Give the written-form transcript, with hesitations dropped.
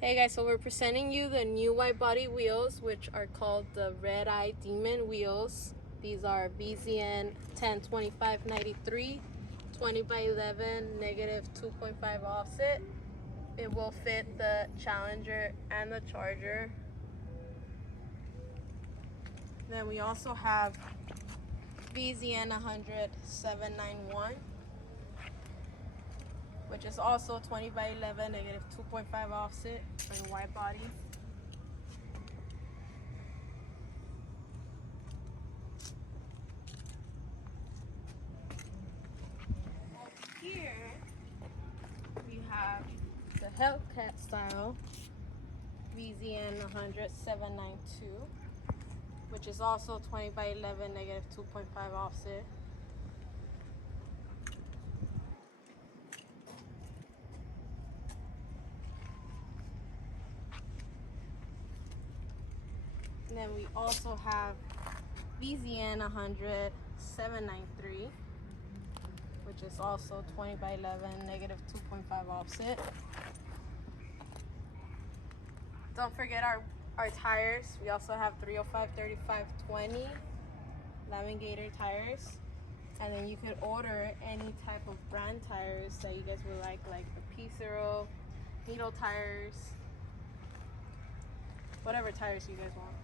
Hey guys, so we're presenting you the new wide body wheels, which are called the Red Eye Demon wheels. These are BZN 102593, 20 by 11, negative 2.5 offset. It will fit the Challenger and the Charger. Then we also have BZN 100 791, which is also 20 by 11, negative 2.5 offset for the wide body. Here we have the Hellcat style BZN 100 792, which is also 20 by 11, negative 2.5 offset. And then we also have BZN 100 793, which is also 20 by 11, negative 2.5 offset. Don't forget our tires. We also have 305 35 20 Navigator tires. And then you could order any type of brand tires that you guys would like the P0, Needle tires, whatever tires you guys want.